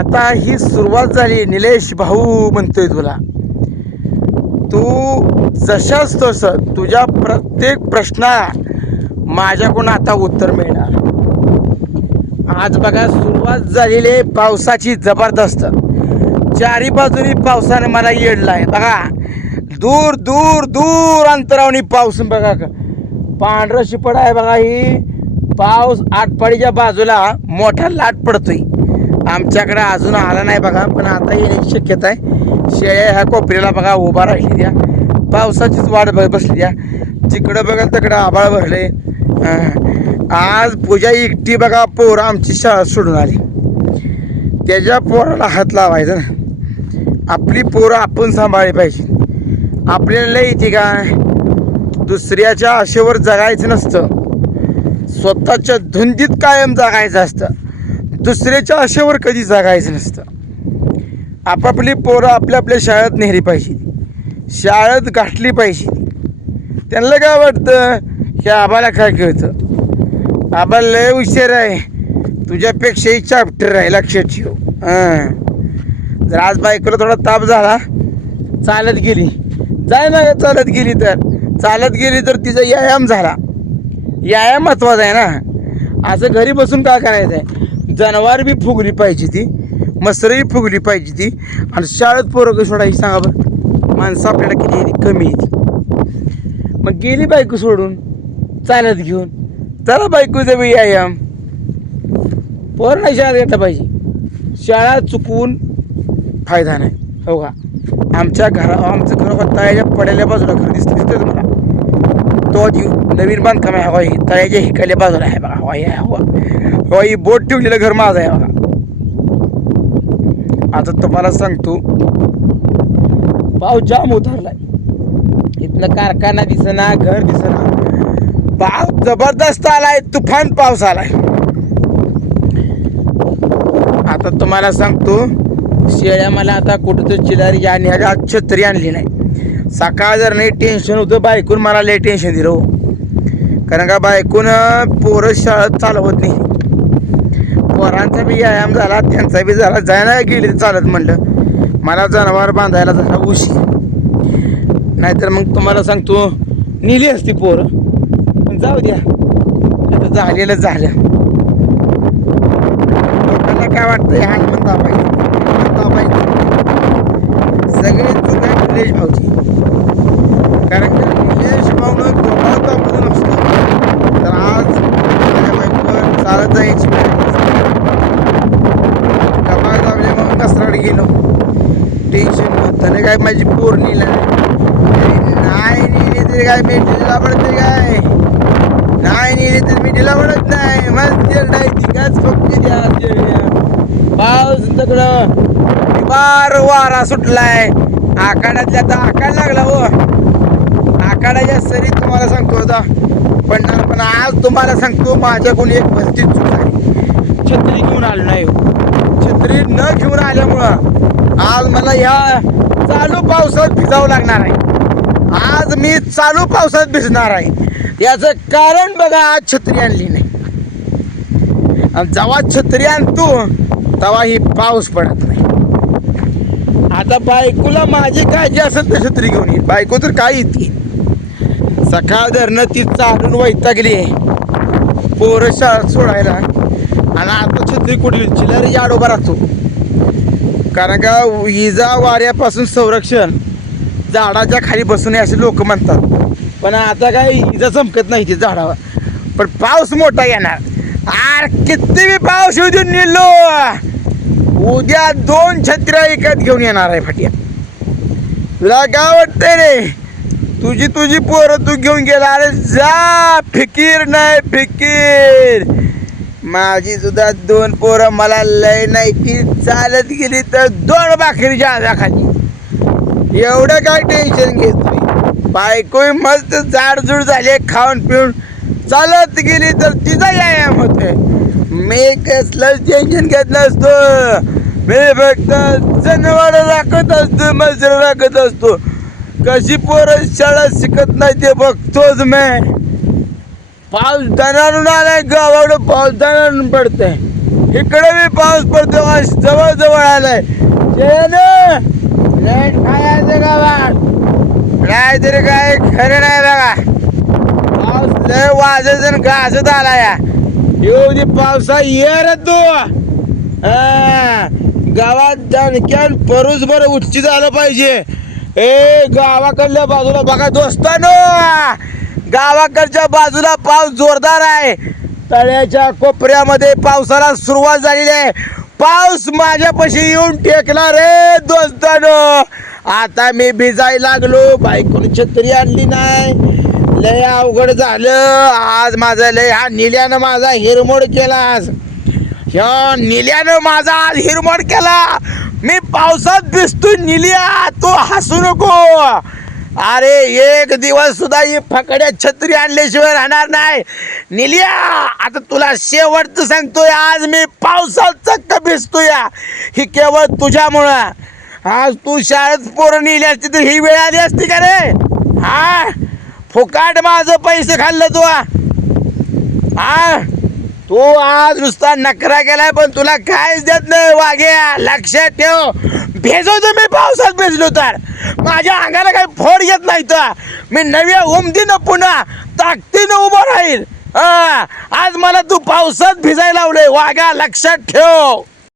आता ही सुरुवात झाली. निलेश भाऊ म्हणतोय तुला. तू जशाच तसं तुझ्या प्रत्येक प्रश्ना माझ्याकडून आता उत्तर मिळणार. आज बघा सुरुवात झालेली आहे पावसाची जबरदस्त. चारी बाजूनी पावसाने मला येडला आहे. बघा दूर दूर दूर अंतरावनी पाऊस बघा. पांढरं शिपड आहे बघा ही. पाऊस आटपाडीच्या बाजूला मोठा लाट पडतोय. आमच्याकडे अजून आला नाही बघा पण आता येण्याची शक्यता आहे. शेळ्या ह्या कोपऱ्याला बघा उभा राहिली द्या. पावसाचीच वाट बघ बसली द्या. जिकडं बघा तिकडं आबाळ भरले. आज पूजा एकटी बघा पोरं आमची शाळा सोडून आली. त्याच्या पोराला हात लावायचा ना. आपली पोरं आपण सांभाळली पाहिजे. आपल्याला येते काय दुसऱ्याच्या आशेवर जगायचं नसतं. स्वतःच्या धुंदीत कायम जगायचं असतं. दुसऱ्याच्या आशेवर कधी जगायचं नसतं. आपापली पोरं आपल्या आपल्या शाळेत नेहली पाहिजे. शाळेत गाठली पाहिजे. त्यांना काय वाटतं? की आबाला काय कळतं? आबा लय हुशार आहे. तुझ्यापेक्षाही चॅप्टर आहे लक्षात ठेव. हां. जर आज बायकोला थोडा ताप झाला चालत गेली. जाय ना चालत गेली तर. चालत गेली तर तिचा व्यायाम झाला. व्यायाम महत्त्वाचा आहे ना. असं घरी बसून काय करायचं आहे जनावर बी फुगली पाहिजे ती. मसरही फुगली पाहिजे ती. आणि शाळेत पोरं कशी सोडायची सांगा बरं. माणसं आपल्याला किती कमी येते मग गेली बायको सोडून चालत घेऊन. चला बायकोचा बी व्यायाम पोर नाही शाळेत घेतला पाहिजे. शाळा चुकवून फायदा नाही. हो का? आमच्या घरा आमचं घर बघा तळ्याच्या पडलेल्या बाजूला घर दिसतं दिसतंय तुम्हाला. तो जी नवीन बांधकाम आहे हवाई तळ्याच्या हिकाल्या बाजूला आहे बघा हवाई आहे हवा हवाई बोट ठेवलेलं घर माझं आहे बघा. आता तुम्हाला सांगतो पाऊस जाम उतरलाय. इथनं कारखाना दिसना घर दिसना. पाऊस जबरदस्त आलाय तुफान पाऊस आलाय. आता तुम्हाला सांगतो शेळ्या मला आता कुठं तर चिलारी आणि आज छत्री आणली नाही. सकाळ जर नाही टेन्शन होतं. बायकून मला लय टेन्शन दिलं हो. कारण का बायकून पोरं शाळेत चालवत नाही. पोरांचा बी व्यायाम झाला त्यांचा बी झाला. जायला गेली तर चालत म्हणलं. मला जनावर बांधायला झाला उशी नाहीतर मग तुम्हाला सांगतो नेली असती पोरं. पण जाऊ द्या. आता झालेलं झालं. लोकांना काय वाटतं हनुमान दाबायचं. हनुमान दाबायचं. सगळे निलेश भाऊची कारण की निलेश भाऊनं गोपाळ दाबलं नसतं तर आज माझ्या बायकोवर चालत जायची वेळ नसती. कपाळ मग कसराड गेलो. टेन्शन नव्हतं. काय माझी पोर नेला नाही नेली तरी काय मी ढिला पडते काय? नाही नेली तर मी ढिला पडत नाही. मस्त नाही तिकाच फक्त द्या पाऊस तिकडं बार वारा सुटलाय. आकाडातल्या आता आकाड लागला हो. आकाडाच्या सरी तुम्हाला सांगतो होता पण पण आज तुम्हाला सांगतो माझ्याकडून एक भलती चूक आहे छत्री घेऊन आलो नाही हो. छत्री न घेऊन आल्यामुळं आज मला या चालू पावसात भिजावं लागणार आहे. आज मी चालू पावसात भिजणार आहे. याचं कारण बघा आज छत्री आणली नाही. जेव्हा छत्री आणतो तेव्हा ही पाऊस पडत. आता बायकोला माझी काळजी असेल तर छत्री घेऊन ये. बायको तर काय येते सकाळ धरणं ती चालून वैतागली पोरं शाळा सोडायला. आणि आता छत्री कुठली? चिलारी आडोबा राहतो कारण का इजा वाऱ्यापासून संरक्षण झाडाच्या खाली बसून असे लोक म्हणतात. पण आता काय इजा चमकत नाही ती झाडावर. पण पाऊस मोठा येणार. आर किती मी पाऊस येऊ देऊन नेलो उद्या दोन छत्र्या विकत घेऊन येणार आहे फाट्या. तुला काय वाटतंय रे? तुझी तुझी पोरं तू घेऊन गेला. अरे जा फिकीर नाही फिकीर. माझी सुद्धा दोन पोरं मला लय नाही की चालत गेली तर दोन बाकरीच्या आजाखाली एवढं काय टेन्शन घेत बायको मस्त जाडजूड झाले खाऊन पिऊन चालत गेली तर तिचा व्यायाम होतोय. मी कसलंच टेन्शन घेत नसतो मी फक्त जनावर राखत असतो मजर राखत असतो. कशी पोरं शाळा शिकत नाही ते बघतोच मी. पाऊस दणारून आलाय गावाकडं पाऊस दणारून पडतंय. इकडे मी पाऊस पडतो आज जवळ जवळ आलाय लेट खायचं गावात. नाहीतरी काय खरं नाही बघा. पाऊस लय वाजत गाजत आला या येऊ दे पावसा ये रे तू. गावात दणक्यान परूस उच्ची झालं पाहिजे. ए गावाकडल्या बाजूला बघा दोस्तानो. गावाकडच्या बाजूला पाऊस जोरदार आहे. तळ्याच्या कोपऱ्यामध्ये पावसाला सुरुवात झालेली आहे. पाऊस माझ्यापाशी येऊन टेकला रे दोस्तानो. आता मी भिजायला लागलो. बायकोन छत्री आणली नाही. लय अवघड झालं. आज माझा लय हा निल्यानं माझा हिरमोड केला आज ह्या निल्यानं माझा आज हिरमोड केला. मी पावसात दिसतो निल्या. तू हसू नको. अरे एक दिवस सुद्धा ही फकड्या छत्री आणल्याशिवाय राहणार नाही. निलिया आता तुला शेवटचं सांगतोय आज मी पावसात चक्क या ही केवळ तुझ्यामुळं. आज तू शाळेत पोरं नेली असती तर ही वेळ आली असती का रे? हा? फुकाट माझं पैसे खाल्लं तू. हा? तू आज नुसता नकरा केलाय पण तुला काहीच देत नाही. वाघ्या लक्षात ठेव. भेजवतो मी पावसात भेजलो तर. माझ्या अंगाला काही फोड येत नाही तर. मी नव्या उमदीनं पुन्हा ताकदीनं उभं राहील. आज मला तू पावसात भिजायला लावलंय. वाघा लक्षात ठेव.